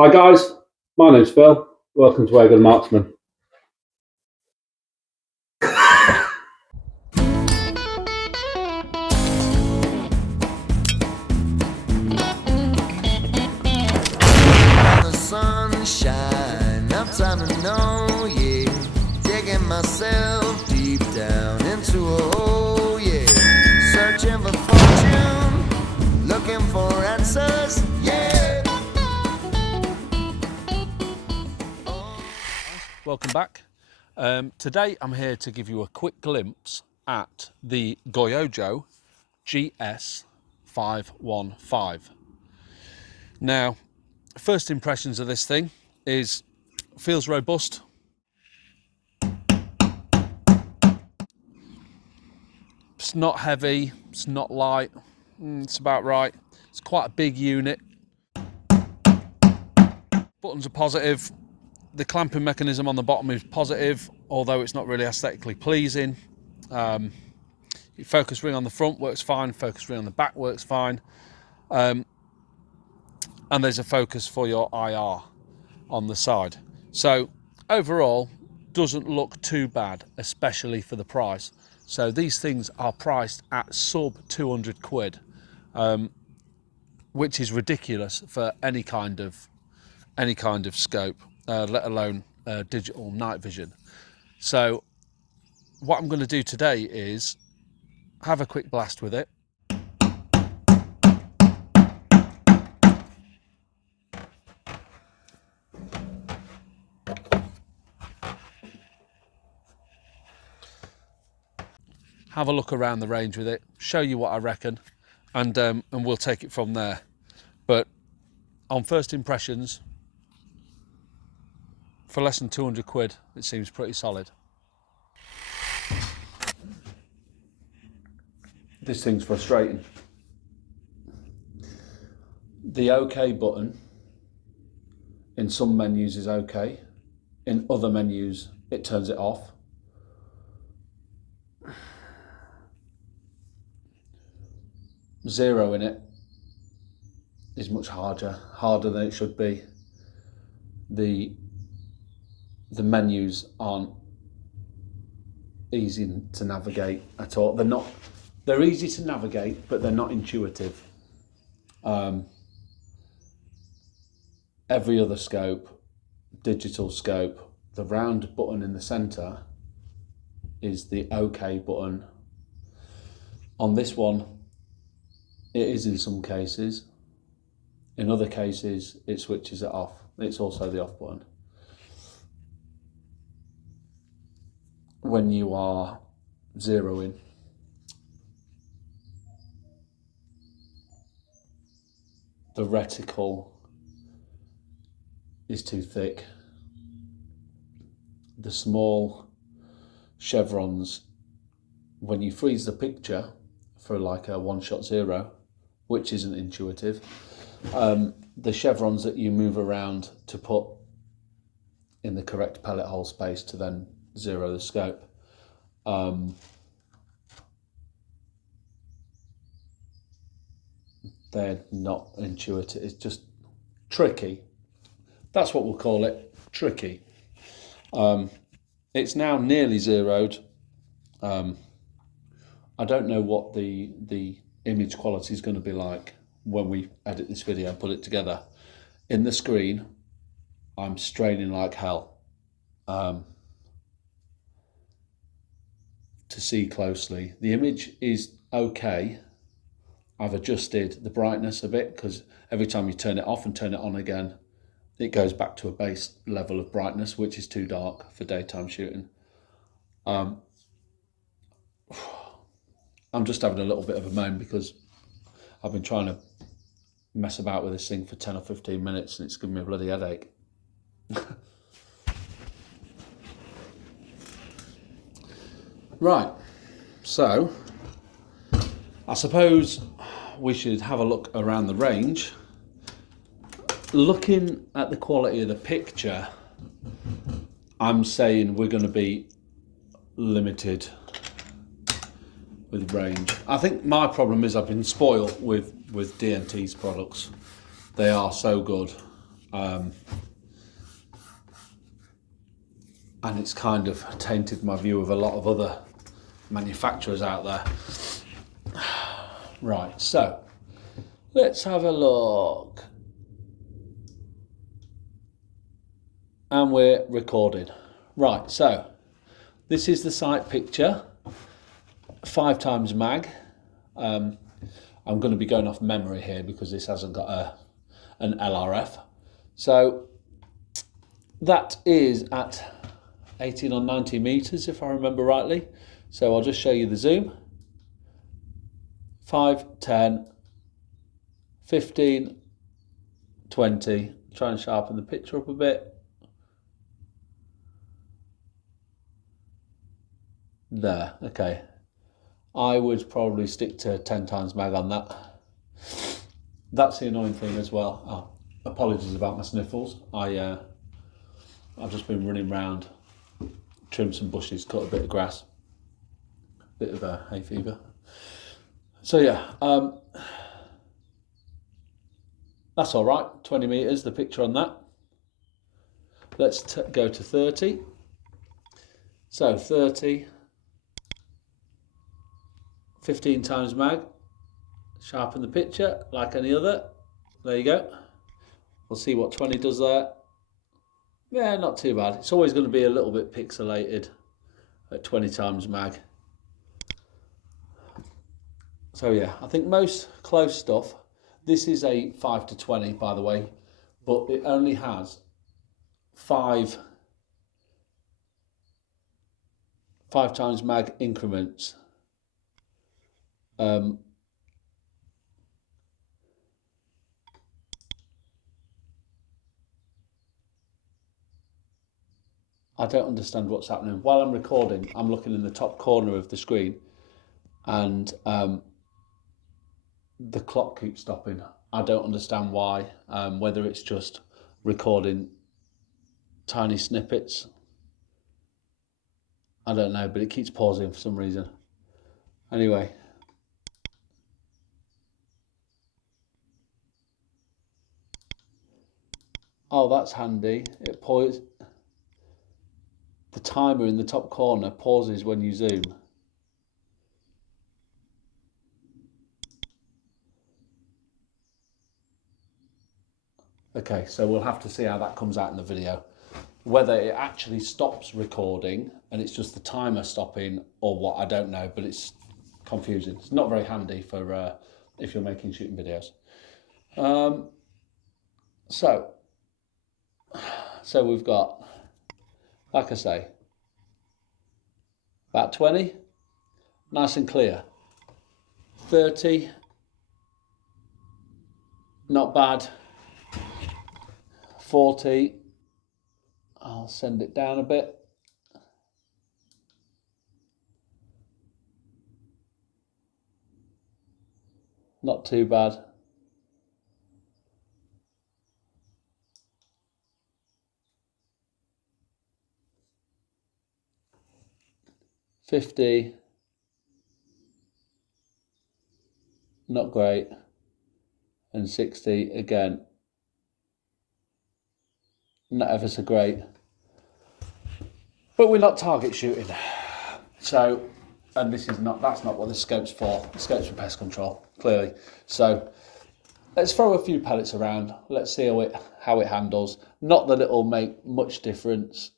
Hi guys, my name's Phil. Welcome to Where Good Marksman. The sunshine, I'm time to know, yeah. Digging myself deep down into a hole, yeah. Searching for fortune, looking for answers, yeah. Welcome back. Today I'm here to give you a quick glimpse at the Goyojo GS515. Now, first impressions of this thing is feels robust. It's not heavy, it's not light, it's about right. It's quite a big unit. Buttons are positive. The clamping mechanism on the bottom is positive, although it's not really aesthetically pleasing. Focus ring on the front works fine, focus ring on the back works fine. And there's a focus for your IR on the side. So overall, doesn't look too bad, especially for the price. So these things are priced at sub 200 quid, which is ridiculous for any kind of scope, let alone digital night vision. So what I'm going to do today is have a quick blast with it. Have a look around the range with it, show you what I reckon, and we'll take it from there. But on first impressions, for less than 200 quid, it seems pretty solid. This thing's frustrating. The OK button in some menus is OK. In other menus, it turns it off. Zero in it is much harder than it should be. The menus aren't easy to navigate at all. They're easy to navigate, but they're not intuitive. Every other scope, digital scope, the round button in the center is the OK button. On this one, it is in some cases. In other cases, it switches it off. It's also the off button. When you are zeroing, the reticle is too thick. The small chevrons, when you freeze the picture for like a one-shot zero, which isn't intuitive, the chevrons that you move around to put in the correct pellet hole space to then zero the scope, they're not intuitive. It's just tricky. That's what we'll call it, tricky. It's now nearly zeroed. I don't know what the image quality is going to be like when we edit this video and put it together. In the screen, I'm straining like hell to see closely. The image is okay. I've adjusted the brightness a bit because every time you turn it off and turn it on again, it goes back to a base level of brightness, which is too dark for daytime shooting. I'm just having a little bit of a moan because I've been trying to mess about with this thing for 10 or 15 minutes and it's giving me a bloody headache. Right, so I suppose we should have a look around the range. Looking at the quality of the picture, I'm saying we're going to be limited with range. I think my problem is I've been spoiled with DNT's products. They are so good. And it's kind of tainted my view of a lot of other manufacturers out there. Right, so let's have a look. And we're recording. Right, so this is the sight picture, 5x mag. I'm going to be going off memory here because this hasn't got an LRF. So that is at 18 or 90 meters, if I remember rightly. So I'll just show you the zoom. 5, 10, 15, 20. Try and sharpen the picture up a bit. There, okay. I would probably stick to 10x mag on that. That's the annoying thing as well. Oh, apologies about my sniffles. I've just been running around, trimmed some bushes, cut a bit of grass, bit of hay fever. So yeah, that's all right. 20 meters, the picture on that. Let's go to 30. So 30, 15x mag. Sharpen the picture like any other. There you go. We'll see what 20 does there. Yeah, not too bad. It's always going to be a little bit pixelated at 20x mag. So yeah, I think most close stuff, this is a 5-20 by the way, but it only has 5x mag increments. I don't understand what's happening. While I'm recording, I'm looking in the top corner of the screen and the clock keeps stopping. I don't understand why, whether it's just recording tiny snippets. I don't know, but it keeps pausing for some reason. Anyway. Oh, that's handy. It pauses. The timer in the top corner pauses when you zoom. Okay, so we'll have to see how that comes out in the video. Whether it actually stops recording and it's just the timer stopping or what, I don't know, but it's confusing. It's not very handy for if you're making shooting videos. So we've got, like I say, about 20, nice and clear. 30, not bad. 40, I'll send it down a bit. Not too bad. 50, not great. And 60, again, not ever so great. But we're not target shooting. So, and this is not, that's not what the scope's for. The scope's for pest control, clearly. So let's throw a few pellets around. Let's see how it handles. Not that it'll make much difference.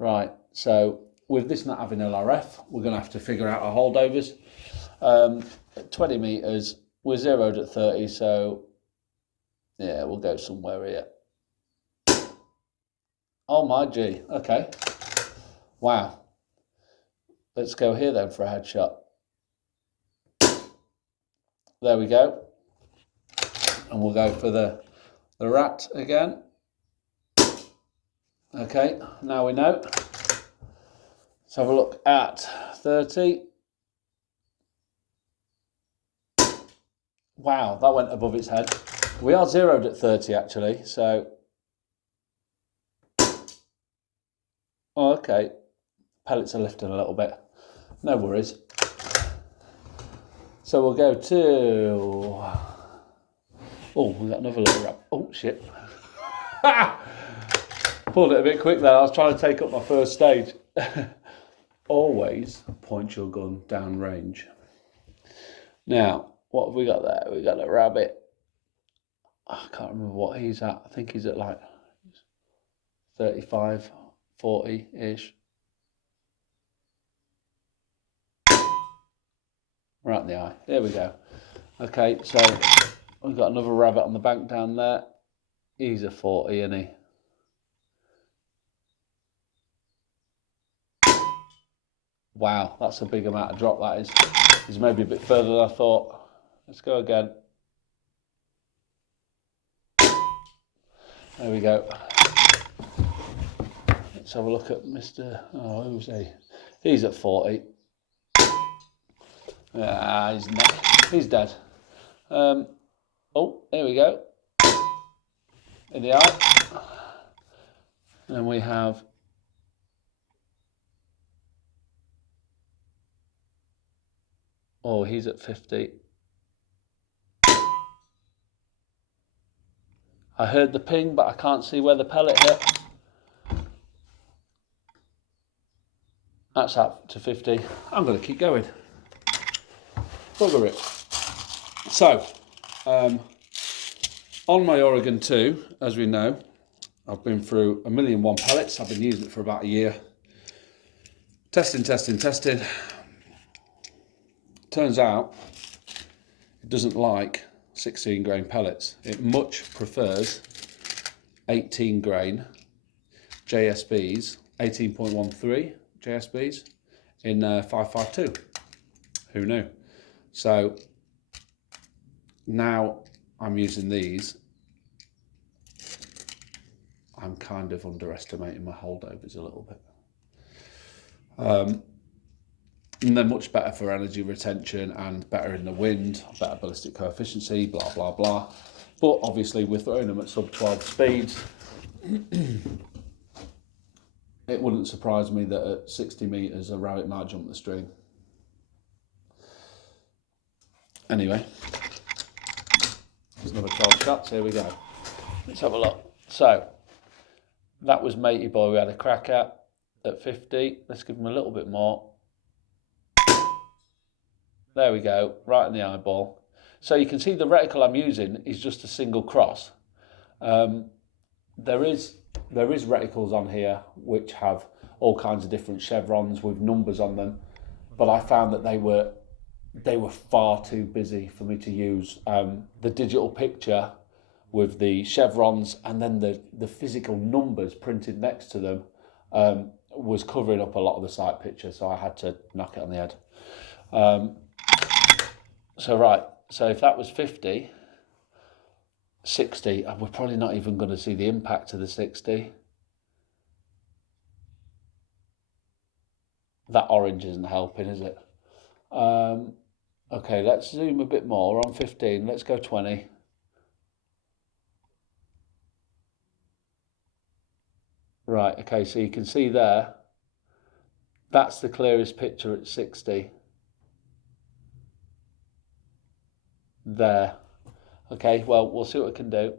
Right, so with this not having LRF, we're going to have to figure out our holdovers. 20 meters, we're zeroed at 30, so yeah, we'll go somewhere here. Oh my gee, okay. Wow. Let's go here then for a headshot. There we go. And we'll go for the rat again. Okay, now we know. Let's have a look at 30. Wow, that went above its head. We are zeroed at 30 actually, so. Oh, okay, pellets are lifting a little bit. No worries. So we'll go to Oh, we got another little rabbit. Oh, shit. Pulled it a bit quick there. I was trying to take up my first stage. Always point your gun down range. Now, what have we got there? We got a rabbit. I can't remember what he's at. I think he's at like 35, 40-ish. Right in the eye. There we go. Okay, so we've got another rabbit on the bank down there. He's a 40, isn't he? Wow, that's a big amount of drop, that is. He's maybe a bit further than I thought. Let's go again. There we go. Let's have a look at Mr. Oh, who's he? He's at 40. Ah, he's dead. Oh, there we go. In the eye. And we have he's at 50. I heard the ping, but I can't see where the pellet hit. That's up to 50. I'm going to keep going. Bugger it. So, on my Oregon 2, as we know, I've been through 1,000,001 pellets. I've been using it for about a year. Testing. Turns out it doesn't like 16 grain pellets. It much prefers 18 grain JSBs, 18.13 JSBs in 5.52. Who knew? So now I'm using these. I'm kind of underestimating my holdovers a little bit. And they're much better for energy retention and better in the wind, better ballistic coefficiency, blah, blah, blah. But obviously we're throwing them at sub 12 speeds. It wouldn't surprise me that at 60 metres a rabbit might jump the string. Anyway, there's another 12 shots, here we go. Let's have a look. So, that was Matey Boy we had a crack at 50. Let's give him a little bit more. There we go, right in the eyeball. So you can see the reticle I'm using is just a single cross. There is reticles on here which have all kinds of different chevrons with numbers on them, but I found that they were far too busy for me to use. The digital picture with the chevrons and then the physical numbers printed next to them was covering up a lot of the sight picture, so I had to knock it on the head. So if that was 50, 60, and we're probably not even going to see the impact of the 60. That orange isn't helping, is it? Okay, let's zoom a bit more on 15. Let's go 20. Right, okay, so you can see there, that's the clearest picture at 60. There. Okay, well, we'll see what we can do.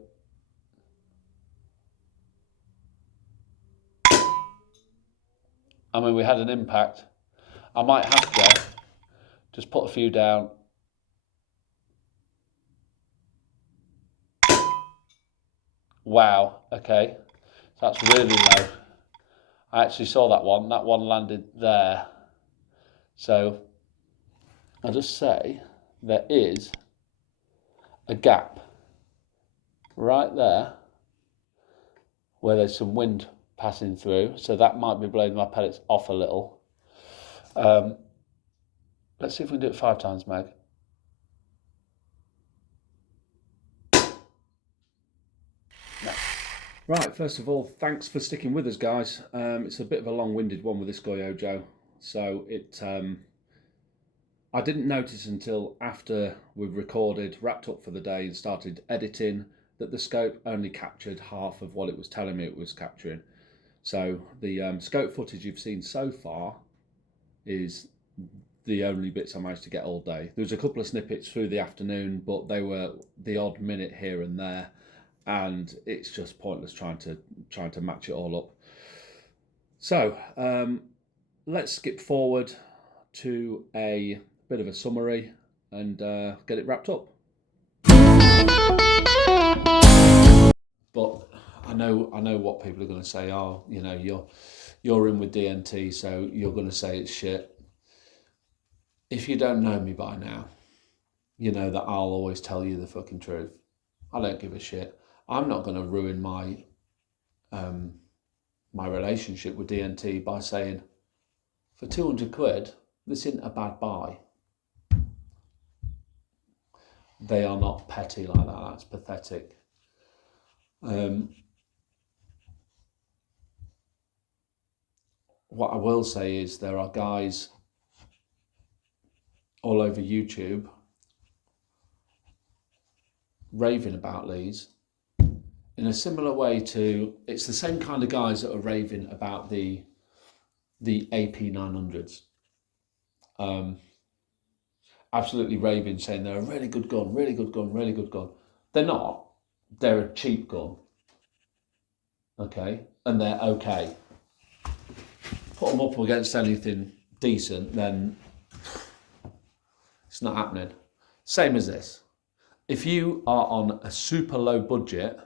I mean, we had an impact. I might have to just put a few down. Wow, okay. So that's really low. I actually saw that one. That one landed there. So I'll just say there is a gap right there where there's some wind passing through, so that might be blowing my pellets off a little. Let's see if we can do it 5 times, Meg. No. Right, first of all, thanks for sticking with us, guys. It's a bit of a long-winded one with this Goyojo, so I didn't notice until after we've recorded, wrapped up for the day and started editing, that the scope only captured half of what it was telling me it was capturing. So the scope footage you've seen so far is the only bits I managed to get all day. There was a couple of snippets through the afternoon, but they were the odd minute here and there, and it's just pointless trying to match it all up. So let's skip forward to a bit of a summary and get it wrapped up. But I know what people are going to say. Oh, you know, you're in with DNT, so you're going to say it's shit. If you don't know me by now, you know that I'll always tell you the fucking truth. I don't give a shit. I'm not going to ruin my my relationship with DNT by saying, for 200 quid, this isn't a bad buy. They are not petty like that. That's pathetic. What I will say is there are guys all over YouTube raving about these in a similar way to, it's the same kind of guys that are raving about the AP 900s. Absolutely raving, saying they're a really good gun, really good gun, really good gun. They're not. They're a cheap gun. Okay? And they're okay. Put them up against anything decent, then it's not happening. Same as this. If you are on a super low budget,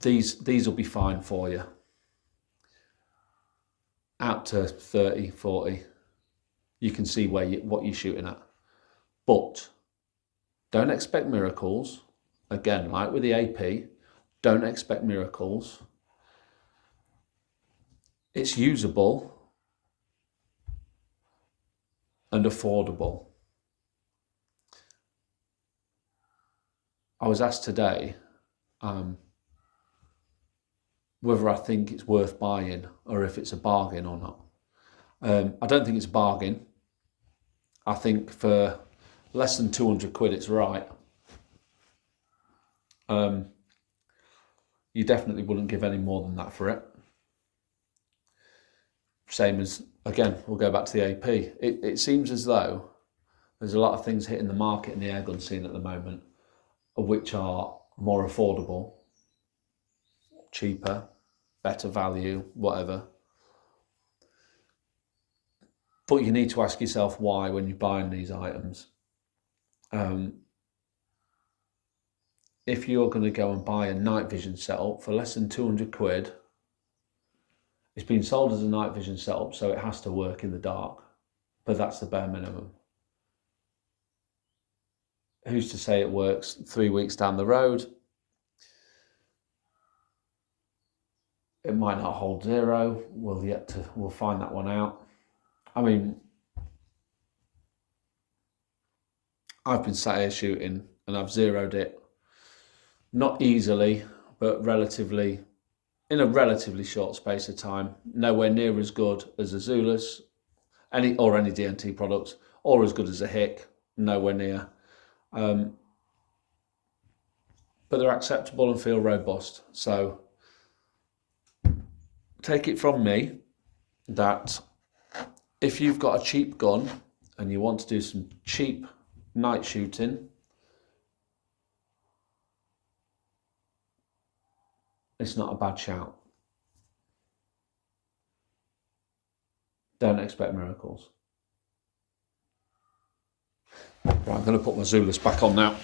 these will be fine for you. Out to 30, 40, you can see what you're shooting at. But don't expect miracles. Again, like with the AP, don't expect miracles. It's usable and affordable. I was asked today whether I think it's worth buying or if it's a bargain or not. I don't think it's a bargain. I think for less than 200 quid, it's right. You definitely wouldn't give any more than that for it. Same as, again, we'll go back to the AP. It seems as though there's a lot of things hitting the market in the airgun scene at the moment, which are more affordable, cheaper, better value, whatever. But you need to ask yourself why when you're buying these items. If you're going to go and buy a night vision setup for less than 200 quid, it's been sold as a night vision setup, so it has to work in the dark, but that's the bare minimum. Who's to say it works 3 weeks down the road? It might not hold zero. We'll find that one out. I mean, I've been sat here shooting and I've zeroed it, not easily, but in a relatively short space of time. Nowhere near as good as a Zulus, any DNT products, or as good as a Hick, nowhere near. But they're acceptable and feel robust. So take it from me that if you've got a cheap gun and you want to do some cheap night shooting, it's not a bad shout. Don't expect miracles. Right, I'm going to put my Zulus back on now.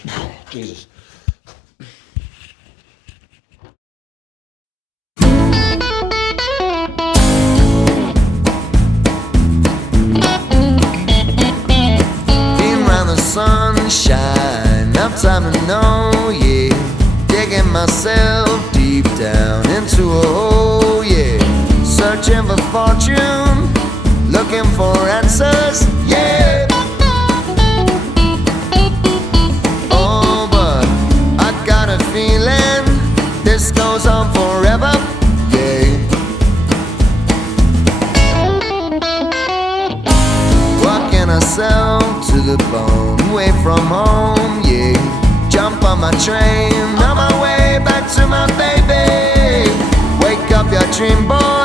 Jesus. Sunshine, I'm time to know, yeah. Digging myself deep down into a hole, yeah. Searching for fortune, looking for answers, yeah. Oh, but I got a feeling this goes on forever, yeah. Working ourselves to the bone, away from home, yeah. Jump on my train, on my way back to my baby. Wake up your dream boy.